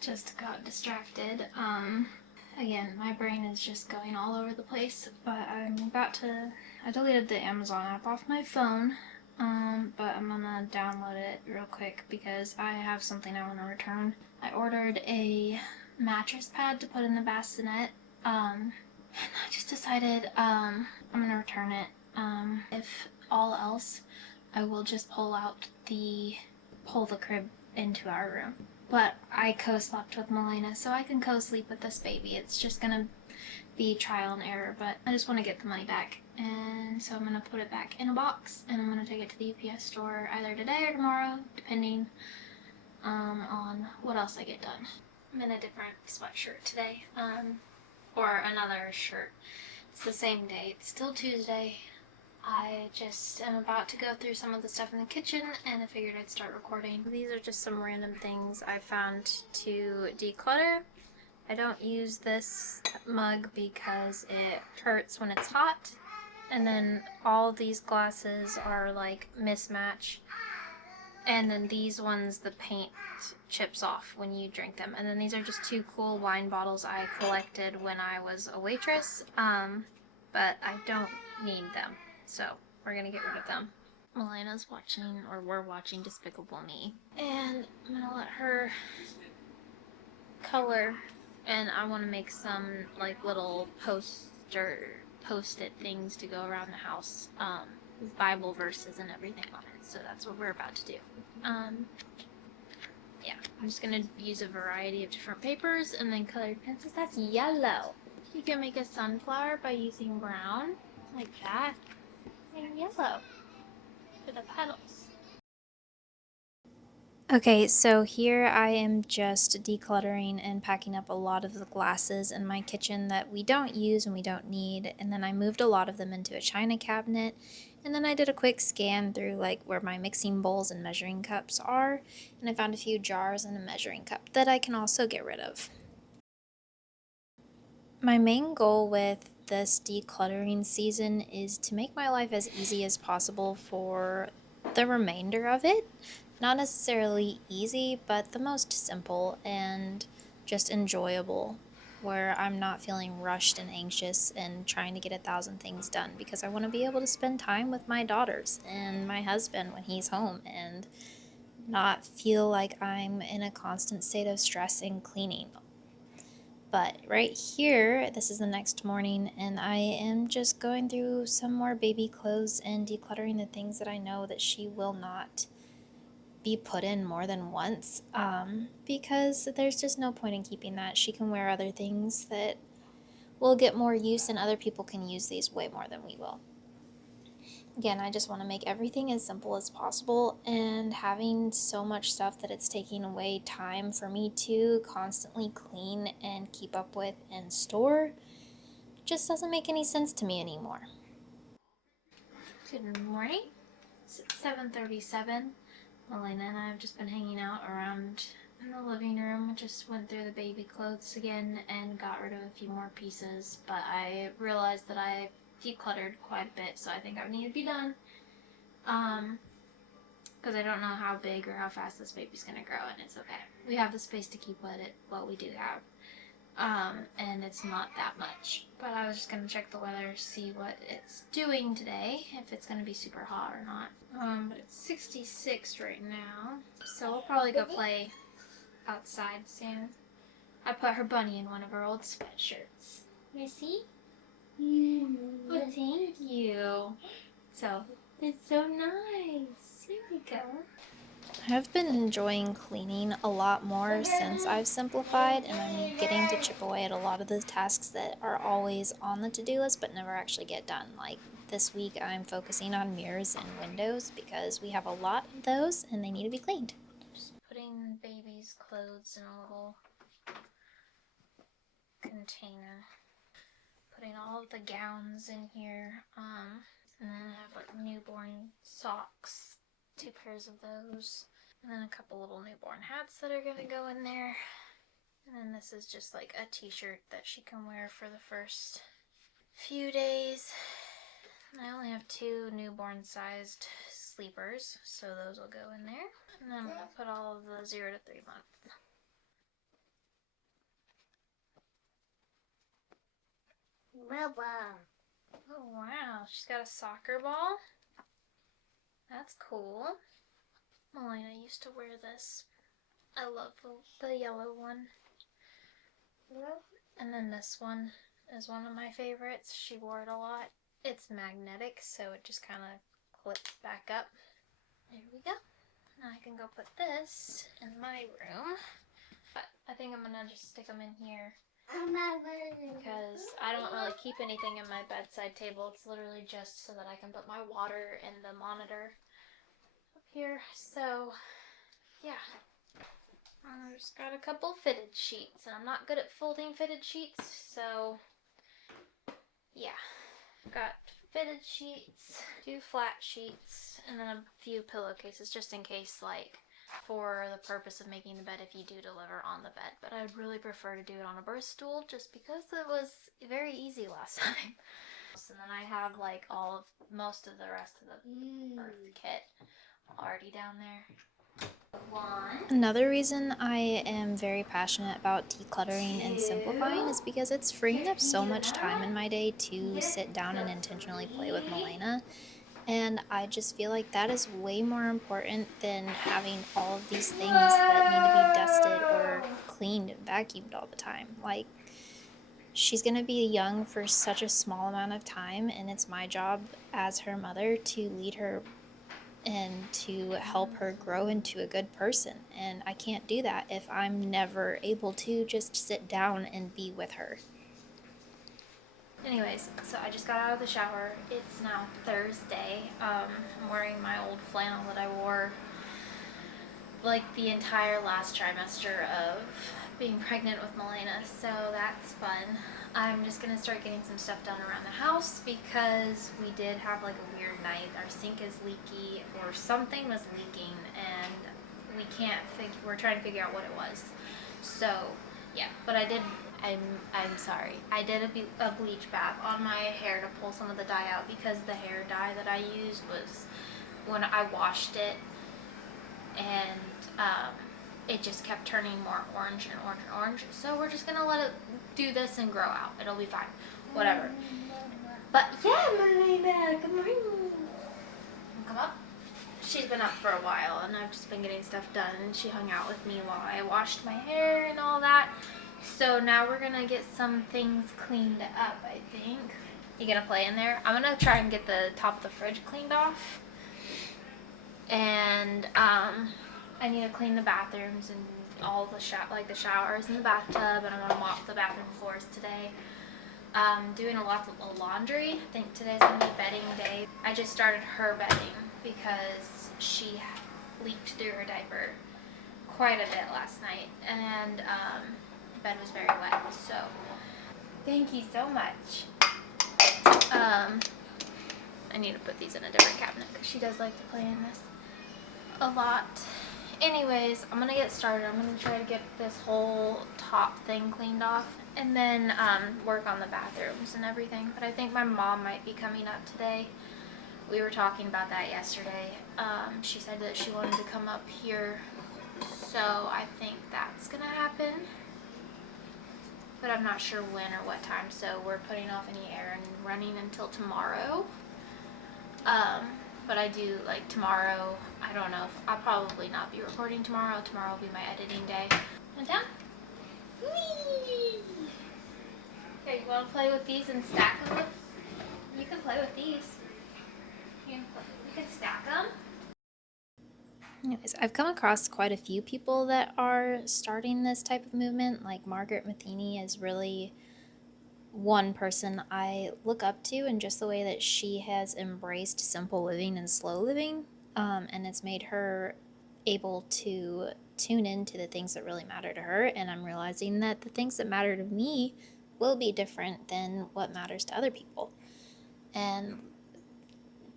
just got distracted. Again, my brain is just going all over the place, but I deleted the Amazon app off my phone, but I'm gonna download it real quick because I have something I want to return. I ordered a mattress pad to put in the bassinet, and I just decided, I'm gonna return it. If all else, I will just pull the crib into our room. But I co-slept with Melena, so I can co-sleep with this baby. It's just gonna be trial and error, but I just want to get the money back. And so I'm gonna put it back in a box, and I'm gonna take it to the UPS store either today or tomorrow, depending on what else I get done. I'm in a different sweatshirt today, or another shirt. It's the same day. It's still Tuesday. I just am about to go through some of the stuff in the kitchen, and I figured I'd start recording. These are just some random things I found to declutter. I don't use this mug because it hurts when it's hot, and then all these glasses are like mismatch, and then these ones the paint chips off when you drink them, and then these are just two cool wine bottles I collected when I was a waitress, but I don't need them. So we're gonna get rid of them. Melena's watching, or we're watching Despicable Me. And I'm gonna let her color. And I want to make some like little post-it things to go around the house, with Bible verses and everything on it. So that's what we're about to do. Yeah, I'm just gonna use a variety of different papers and then colored pencils. That's yellow. You can make a sunflower by using brown, like that. And yellow for the petals. Okay, so here I am just decluttering and packing up a lot of the glasses in my kitchen that we don't use and we don't need, and then I moved a lot of them into a china cabinet, and then I did a quick scan through like where my mixing bowls and measuring cups are, and I found a few jars and a measuring cup that I can also get rid of. My main goal with this decluttering season is to make my life as easy as possible for the remainder of it. Not necessarily easy, but the most simple and just enjoyable, where I'm not feeling rushed and anxious and trying to get 1,000 things done, because I want to be able to spend time with my daughters and my husband when he's home and not feel like I'm in a constant state of stress and cleaning. But right here, this is the next morning, and I am just going through some more baby clothes and decluttering the things that I know that she will not be put in more than once, because there's just no point in keeping that. She can wear other things that will get more use, and other people can use these way more than we will. Again, I just want to make everything as simple as possible, and having so much stuff that it's taking away time for me to constantly clean and keep up with and store just doesn't make any sense to me anymore. Good morning. It's 7:37. Melena and I have just been hanging out around in the living room. Just went through the baby clothes again and got rid of a few more pieces, but I realized that I decluttered quite a bit, so I think I need to be done. Because I don't know how big or how fast this baby's gonna grow, and it's okay. We have the space to keep what we do have. And it's not that much. But I was just gonna check the weather, see what it's doing today, if it's gonna be super hot or not. But it's 66 right now, so we'll probably go play outside soon. I put her bunny in one of her old sweatshirts. You see? Oh, thank you. So, it's so nice. Here we go. I've been enjoying cleaning a lot more since I've simplified, and I'm getting to chip away at a lot of the tasks that are always on the to-do list but never actually get done. Like this week I'm focusing on mirrors and windows because we have a lot of those and they need to be cleaned. Just putting baby's clothes in a little container. Putting all of the gowns in here. And then I have like newborn socks, 2 pairs of those. And then a couple little newborn hats that are gonna go in there. And then this is just like a t-shirt that she can wear for the first few days. I only have 2 newborn sized sleepers, so those will go in there. And then I'm gonna put all of the 0 to 3 month Oh wow, she's got a soccer ball. That's cool. Melina used to wear this. I love the yellow one. And then this one is one of my favorites. She wore it a lot. It's magnetic, so it just kind of clips back up. There we go. Now I can go put this in my room. But I think I'm gonna just stick them in here because I don't really keep anything in my bedside table. It's literally just so that I can put my water and the monitor up here. So yeah, I just got a couple fitted sheets, and I'm not good at folding fitted sheets, so yeah. Got fitted sheets, 2 flat sheets, and then a few pillowcases just in case, like, for the purpose of making the bed if you do deliver on the bed. But I'd really prefer to do it on a birth stool just because it was very easy last time. And then I have like most of the rest of the birth kit already down there. Another reason I am very passionate about decluttering and simplifying is because it's freeing up so much time in my day to sit down and intentionally play with Melena. And I just feel like that is way more important than having all of these things that need to be dusted or cleaned and vacuumed all the time. Like, she's going to be young for such a small amount of time, and it's my job as her mother to lead her and to help her grow into a good person. And I can't do that if I'm never able to just sit down and be with her. Anyways, so I just got out of the shower. It's now Thursday. I'm wearing my old flannel that I wore like the entire last trimester of being pregnant with Melena, so that's fun. I'm just gonna start getting some stuff done around the house because we did have like a weird night. Our sink is leaky, or something was leaking, and we can't we're trying to figure out what it was. So yeah, but I'm sorry. I did a bleach bath on my hair to pull some of the dye out because the hair dye that I used was, when I washed it, and it just kept turning more orange and orange and orange. So we're just gonna let it do this and grow out. It'll be fine. Whatever. But yeah, Melina, good morning. Come up. She's been up for a while, and I've just been getting stuff done, and she hung out with me while I washed my hair and all that. So now we're gonna get some things cleaned up, I think. You gonna play in there? I'm gonna try and get the top of the fridge cleaned off. And I need to clean the bathrooms and all the the showers and the bathtub, and I want to mop the bathroom floors today. Doing a lot of laundry. I think today's gonna be bedding day. I just started her bedding because she leaked through her diaper quite a bit last night, and the bed was very wet. So thank you so much. I need to put these in a different cabinet because she does like to play in this a lot. Anyways, I'm gonna get started. I'm gonna try to get this whole top thing cleaned off, and then work on the bathrooms and everything. But I think my mom might be coming up today. We were talking about that yesterday. She said that she wanted to come up here, so I think that's gonna happen. But I'm not sure when or what time, so we're putting off any errand running until tomorrow. But I do, like, tomorrow, I don't know, I'll probably not be recording tomorrow. Tomorrow will be my editing day. And down. Whee! Okay, you want to play with these and stack them? You can play with these. You can stack them. Anyways, I've come across quite a few people that are starting this type of movement. Like, Margaret Matheny is really one person I look up to, and just the way that she has embraced simple living and slow living, and it's made her able to tune into the things that really matter to her. And I'm realizing that the things that matter to me will be different than what matters to other people. And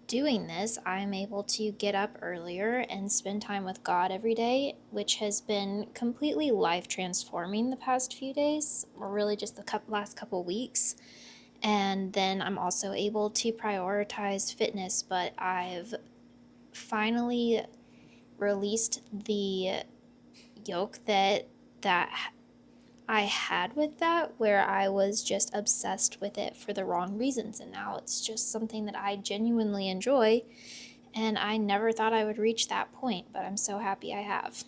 doing this, I'm able to get up earlier and spend time with God every day, which has been completely life transforming the past few days, or really just the last couple weeks. And then I'm also able to prioritize fitness, but I've finally released the yoke that I had with that, where I was just obsessed with it for the wrong reasons, and now it's just something that I genuinely enjoy, and I never thought I would reach that point, but I'm so happy I have.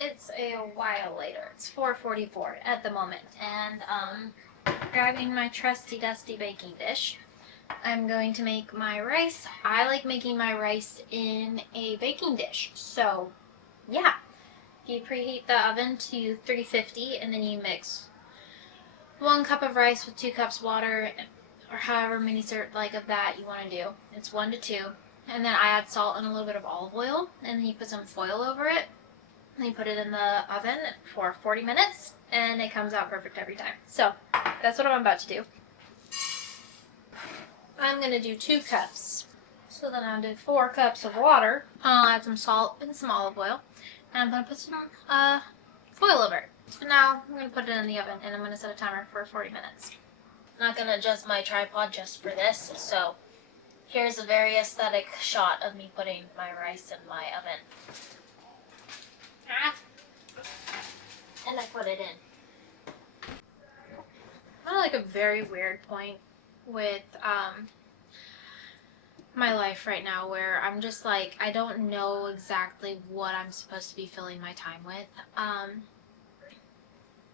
It's a while later. It's 4:44 at the moment, and grabbing my trusty dusty baking dish. I'm going to make my rice. I like making my rice in a baking dish. So, yeah. You preheat the oven to 350, and then you mix 1 cup of rice with 2 cups water, or however many of that you want to do. It's 1 to 2. And then I add salt and a little bit of olive oil, and then you put some foil over it. And you put it in the oven for 40 minutes, and it comes out perfect every time. So, that's what I'm about to do. I'm going to do 2 cups. So then I'll do 4 cups of water. I'll add some salt and some olive oil. And I'm going to put some foil over it. Now I'm going to put it in the oven, and I'm going to set a timer for 40 minutes. I'm not going to adjust my tripod just for this, so here's a very aesthetic shot of me putting my rice in my oven. And I put it in. I'm at like a very weird point with my life right now, where I'm just like, I don't know exactly what I'm supposed to be filling my time with.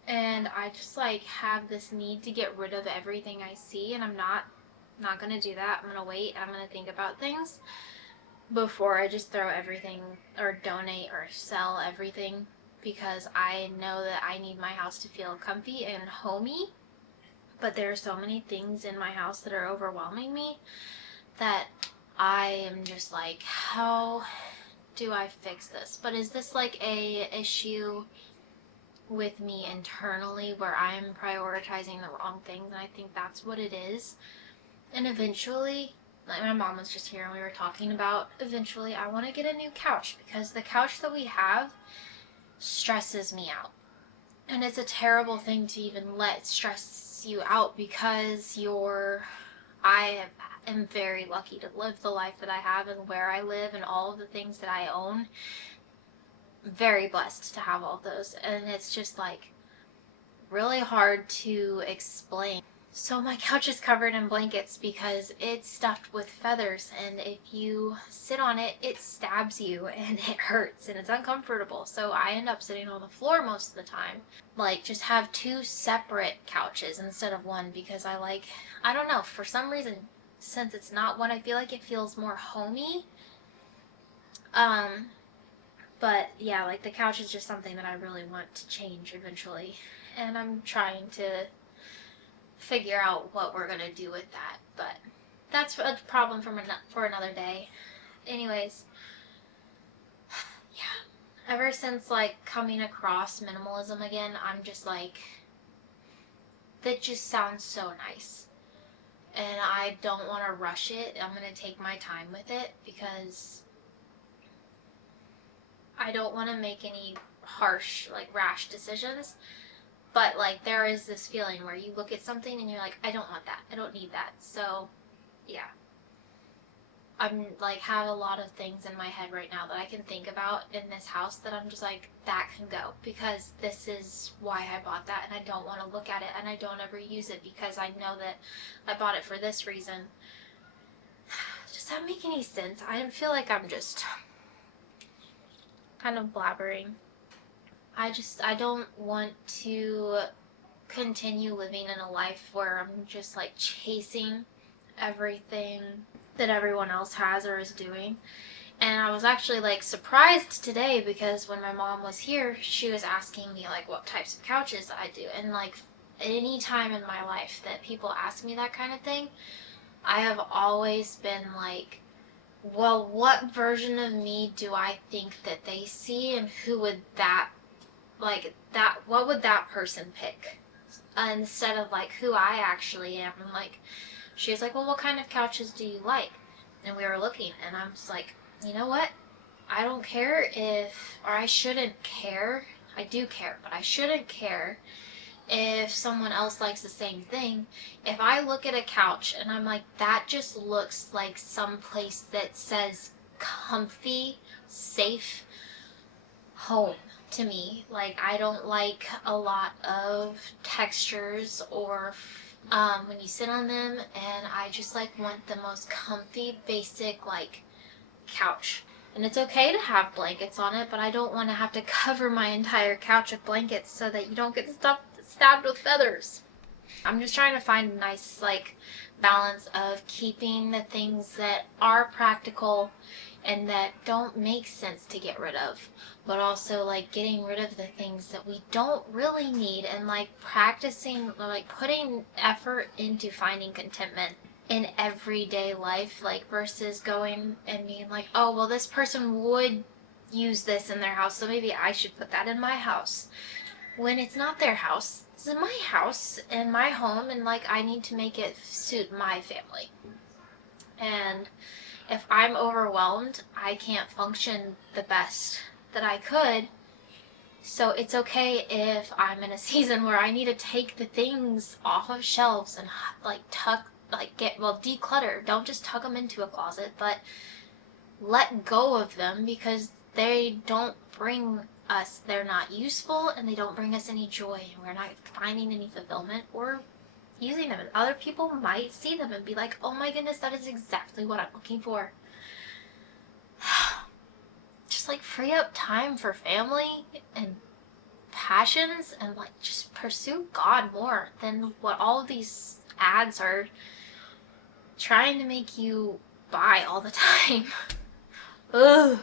And I just like have this need to get rid of everything I see, and I'm not gonna do that. I'm gonna wait, and I'm gonna think about things before I just throw everything or donate or sell everything, because I know that I need my house to feel comfy and homey. But there are so many things in my house that are overwhelming me that I am just like, how do I fix this? But is this like a issue with me internally, where I'm prioritizing the wrong things? And I think that's what it is. And eventually, like, my mom was just here and we were talking about, eventually I want to get a new couch, because the couch that we have stresses me out. And it's a terrible thing to even let stress you out, because I am very lucky to live the life that I have and where I live and all of the things that I own. Very blessed to have all of those. And it's just like really hard to explain. So my couch is covered in blankets because it's stuffed with feathers, and if you sit on it, it stabs you and it hurts and it's uncomfortable. So I end up sitting on the floor most of the time. Like, just have 2 separate couches instead of 1, because I don't know, for some reason, since it's not one, I feel like it feels more homey. But yeah, like, the couch is just something that I really want to change eventually, and I'm trying to figure out what we're gonna do with that, but that's a problem for another day. Anyways, yeah, ever since like coming across minimalism again, I'm just like, that just sounds so nice, and I don't want to rush it. I'm gonna take my time with it, because I don't want to make any harsh, like, rash decisions. But, like, there is this feeling where you look at something and you're like, I don't want that. I don't need that. So, yeah. I'm, like, have a lot of things in my head right now that I can think about in this house that I'm just like, that can go. Because this is why I bought that, and I don't want to look at it, and I don't ever use it because I know that I bought it for this reason. Does that make any sense? I feel like I'm just kind of blabbering. I don't want to continue living in a life where I'm just like chasing everything that everyone else has or is doing. And I was actually like surprised today, because when my mom was here, she was asking me like what types of couches I do. And like, any time in my life that people ask me that kind of thing, I have always been like, well, what version of me do I think that they see, and who would that, like, that, what would that person pick? Instead of like who I actually am. And like, she was like, well, what kind of couches do you like? And we were looking, and I'm just like, you know what? I don't care or I shouldn't care. I do care, but I shouldn't care if someone else likes the same thing. If I look at a couch and I'm like, that just looks like some place that says comfy, safe, home. to me. Like, I don't like a lot of textures or when you sit on them, and I just like want the most comfy, basic like couch. And it's okay to have blankets on it, but I don't want to have to cover my entire couch with blankets so that you don't get stabbed with feathers. I'm just trying to find a nice like balance of keeping the things that are practical and that don't make sense to get rid of, but also like getting rid of the things that we don't really need, and like practicing, like putting effort into finding contentment in everyday life, like versus going and being like, oh well, this person would use this in their house, so maybe I should put that in my house, when it's not their house. This is my house and my home, and like I need to make it suit my family. And if I'm overwhelmed, I can't function the best that I could. So it's okay if I'm in a season where I need to take the things off of shelves and like declutter. Don't just tuck them into a closet, but let go of them because they don't bring us, they're not useful, and they don't bring us any joy, and we're not finding any fulfillment or using them. And other people might see them and be like, oh my goodness, that is exactly what I'm looking for. Just like free up time for family and passions, and like just pursue God more than what all of these ads are trying to make you buy all the time. Ugh.